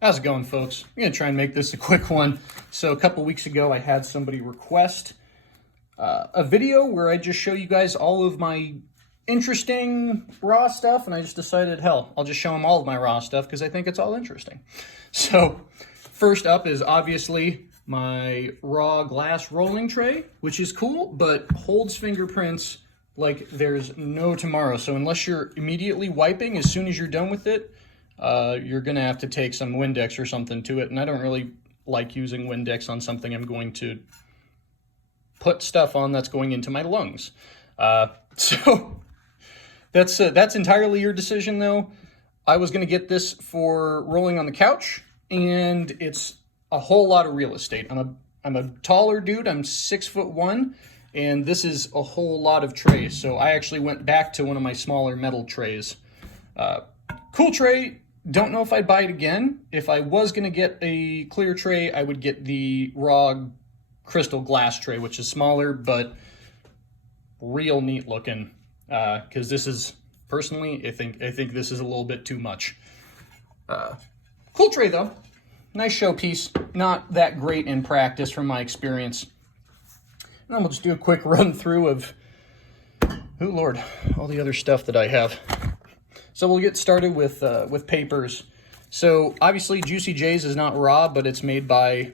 How's it going, folks? I'm going to try and make this a quick one. So a couple weeks ago, I had somebody request a video where I just show you guys all of my interesting raw stuff, and I just decided, hell, I'll just show them all of my raw stuff because I think it's all interesting. So first up is obviously my raw glass rolling tray, which is cool, but holds fingerprints like there's no tomorrow. So unless you're immediately wiping as soon as you're done with it, you're going to have to take some Windex or something to it, and I don't really like using Windex on something I'm going to put stuff on that's going into my lungs. So that's entirely your decision, though. I was going to get this for rolling on the couch, and it's a whole lot of real estate. I'm a taller dude. I'm 6'1", and this is a whole lot of trays. So I actually went back to one of my smaller metal trays. Cool tray. Don't know if I'd buy it again. If I was going to get a clear tray, I would get the raw crystal glass tray, which is smaller, but real neat looking. Because this is, personally, I think this is a little bit too much. Cool tray, though. Nice showpiece. Not that great in practice from my experience. And then we'll just do a quick run through of, oh Lord, all the other stuff that I have. So we'll get started with papers. So obviously Juicy J's is not raw, but it's made by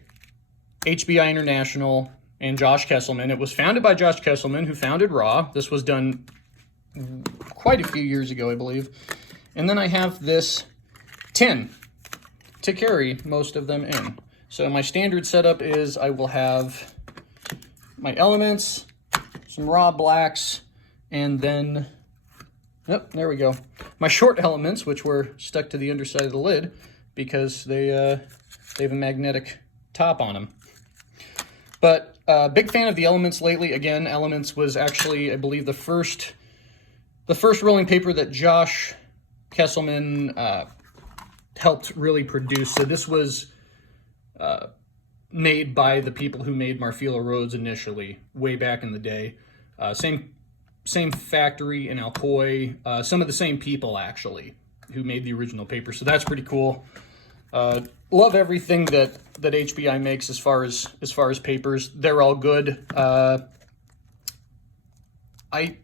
HBI International and Josh Kesselman. It was founded by Josh Kesselman, who founded Raw. This was done quite a few years ago, I believe. And then I have this tin to carry most of them in. So my standard setup is I will have my elements, some raw blacks, and then, yep, there we go. My short elements, which were stuck to the underside of the lid because they have a magnetic top on them. But big fan of the Elements lately. Again, Elements was actually, I believe, the first rolling paper that Josh Kesselman helped really produce. So this was made by the people who made Marfilo Rhodes initially, way back in the day. Same factory in Alcoy, some of the same people actually who made the original paper. So that's pretty cool. Love everything that HBI makes as far as papers. They're all good. I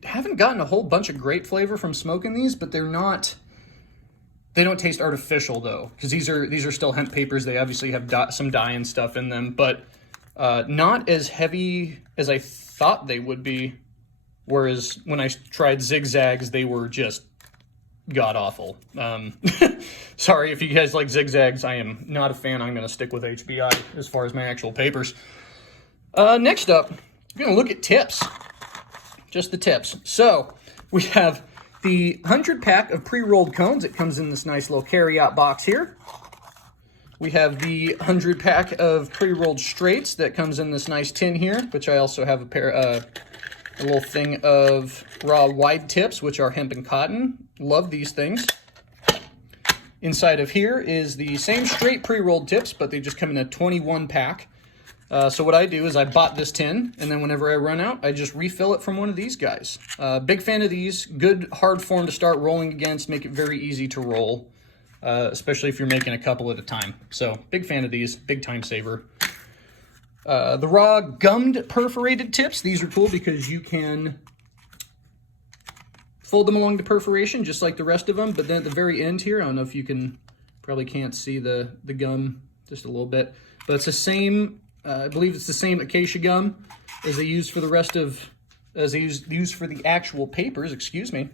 haven't gotten a whole bunch of grape flavor from smoking these, but they don't taste artificial though, because these are still hemp papers. They obviously have some dye and stuff in them, but not as heavy as I thought they would be. Whereas when I tried zigzags, they were just god-awful. Sorry if you guys like zigzags. I am not a fan. I'm going to stick with HBI as far as my actual papers. Next up, we're going to look at tips. Just the tips. So we have the 100-pack of pre-rolled cones. It comes in this nice little carry-out box here. We have the 100-pack of pre-rolled straights that comes in this nice tin here, which I also have a little thing of raw wide tips, which are hemp and cotton. Love these things. Inside of here is the same straight pre-rolled tips, but they just come in a 21-pack. So what I do is I bought this tin, and then whenever I run out, I just refill it from one of these guys. Big fan of these. Good hard form to start rolling against. Make it very easy to roll, especially if you're making a couple at a time. So big fan of these. Big time saver. The raw gummed perforated tips, these are cool because you can fold them along the perforation just like the rest of them, but then at the very end here, I don't know if you can, probably can't see the gum just a little bit, but it's the same, I believe it's the same acacia gum as they use for the rest of, as they use for the actual papers, excuse me.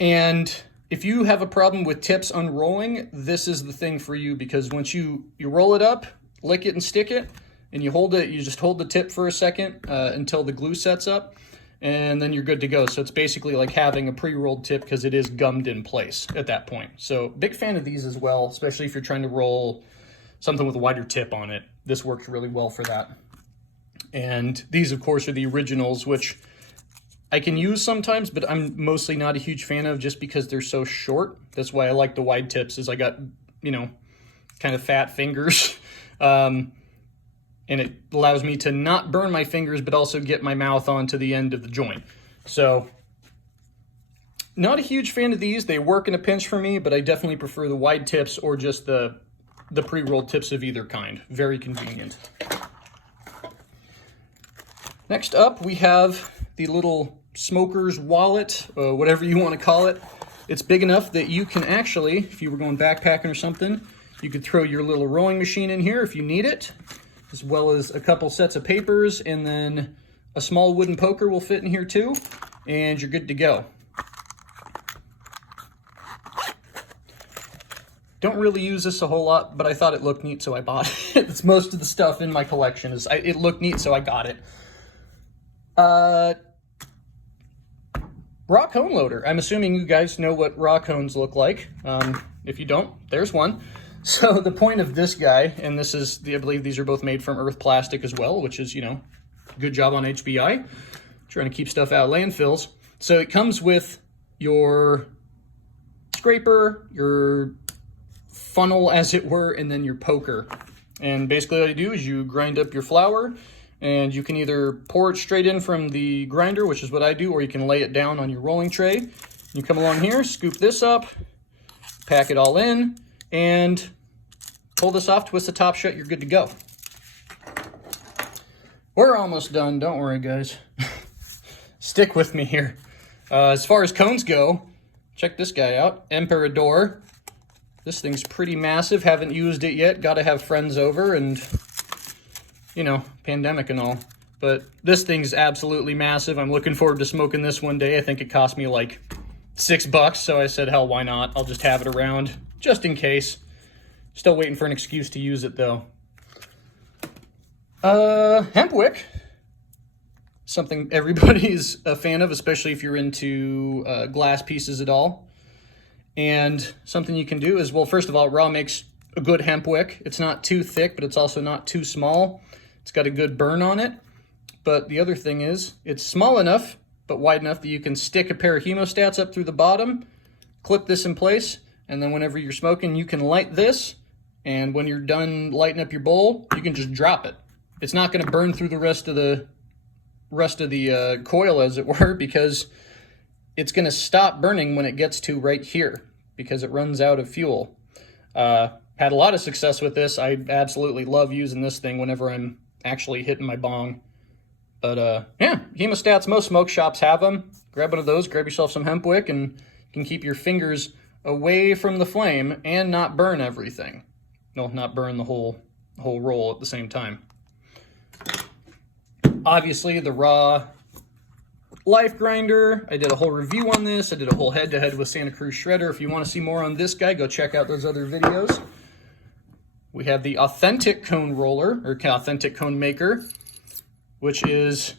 And if you have a problem with tips unrolling, this is the thing for you, because once you roll it up, lick it and stick it, and you hold it, you just hold the tip for a second until the glue sets up, and then you're good to go. So it's basically like having a pre-rolled tip because it is gummed in place at that point. So big fan of these as well, especially if you're trying to roll something with a wider tip on it. This works really well for that. And these, of course, are the originals, which I can use sometimes, but I'm mostly not a huge fan of just because they're so short. That's why I like the wide tips, is I got, kind of fat fingers. And it allows me to not burn my fingers, but also get my mouth onto the end of the joint. So not a huge fan of these. They work in a pinch for me, but I definitely prefer the wide tips or just the the pre-rolled tips of either kind. Very convenient. Next up, we have the little smoker's wallet, whatever you want to call it. It's big enough that you can actually, if you were going backpacking or something, you could throw your little rolling machine in here if you need it, as well as a couple sets of papers, and then a small wooden poker will fit in here too, and you're good to go. Don't really use this a whole lot, but I thought it looked neat, so I bought it. It's most of the stuff in my collection. It looked neat, so I got it. Raw cone loader. I'm assuming you guys know what raw cones look like. If you don't, there's one. So the point of this guy, and this is, I believe these are both made from earth plastic as well, which is, you know, good job on HBI. Trying to keep stuff out of landfills. So it comes with your scraper, your funnel as it were, and then your poker. And basically what you do is you grind up your flour, and you can either pour it straight in from the grinder, which is what I do, or you can lay it down on your rolling tray. You come along here, scoop this up, pack it all in, and pull this off, twist the top shut, you're good to go. We're almost done, don't worry guys. Stick with me here. As far as cones go, check this guy out, Emperador. This thing's pretty massive, haven't used it yet, gotta have friends over, and you know, pandemic and all. But this thing's absolutely massive. I'm looking forward to smoking this one day. I think it cost me like $6, so I said, hell, why not? I'll just have it around, just in case. Still waiting for an excuse to use it, though. Hemp wick. Something everybody's a fan of, especially if you're into glass pieces at all. And something you can do is, well, first of all, Raw makes a good hemp wick. It's not too thick, but it's also not too small. It's got a good burn on it. But the other thing is, it's small enough, but wide enough that you can stick a pair of hemostats up through the bottom, clip this in place, and then whenever you're smoking, you can light this, and when you're done lighting up your bowl, you can just drop it. It's not going to burn through the rest of the coil, as it were, because it's going to stop burning when it gets to right here, because it runs out of fuel. Had a lot of success with this. I absolutely love using this thing whenever I'm actually hitting my bong. But yeah, hemostats, most smoke shops have them. Grab one of those, grab yourself some hemp wick, and you can keep your fingers away from the flame and not burn everything. No, not burn the whole roll at the same time. Obviously, the Raw Life Grinder. I did a whole review on this. I did a whole head-to-head with Santa Cruz Shredder. If you want to see more on this guy, go check out those other videos. We have the Authentic Cone Roller, or Authentic Cone Maker, which has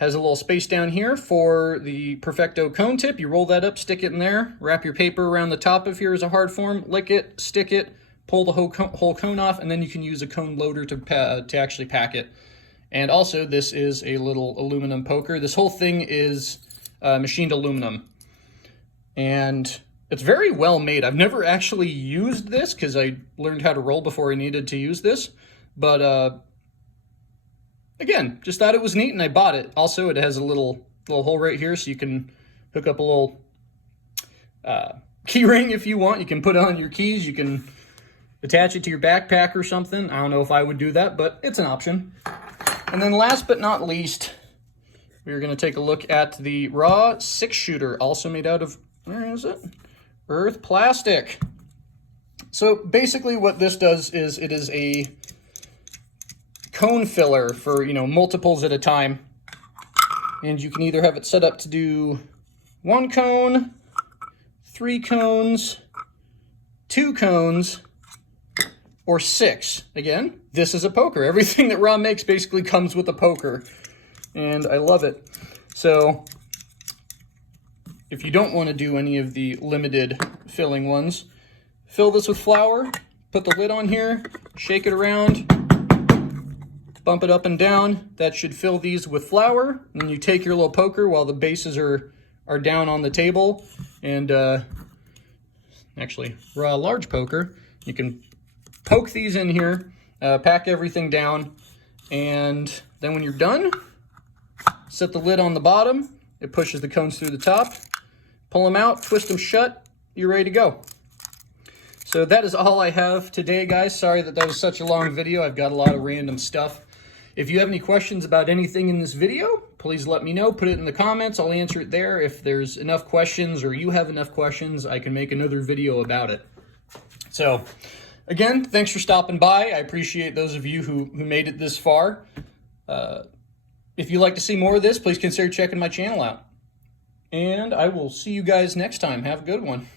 a little space down here for the Perfecto cone tip. You roll that up, stick it in there, wrap your paper around the top of here as a hard form, lick it, stick it, pull the whole cone off, and then you can use a cone loader to actually pack it. And also, this is a little aluminum poker. This whole thing is machined aluminum. And it's very well made. I've never actually used this because I learned how to roll before I needed to use this. But again, just thought it was neat and I bought it. Also, it has a little hole right here so you can hook up a little key ring if you want. You can put on your keys. You can attach it to your backpack or something. I don't know if I would do that, but it's an option. And then last but not least, we're going to take a look at the Raw 6-shooter, also made out of, where is it? Earth plastic. So basically what this does is it is a cone filler for, you know, multiples at a time. And you can either have it set up to do 1 cone, 3 cones, 2 cones, or 6. Again, this is a poker. Everything that Raw makes basically comes with a poker. And I love it. So if you don't want to do any of the limited filling ones, fill this with flour, put the lid on here, shake it around, bump it up and down. That should fill these with flour. And then you take your little poker while the bases are down on the table. And actually, Raw large poker, you can poke these in here, pack everything down, and then when you're done, set the lid on the bottom. It pushes the cones through the top. Pull them out, twist them shut, you're ready to go. So that is all I have today, guys. Sorry that was such a long video. I've got a lot of random stuff. If you have any questions about anything in this video, please let me know. Put it in the comments. I'll answer it there. If there's enough questions or you have enough questions, I can make another video about it. So, again, thanks for stopping by. I appreciate those of you who made it this far. If you'd like to see more of this, please consider checking my channel out. And I will see you guys next time. Have a good one.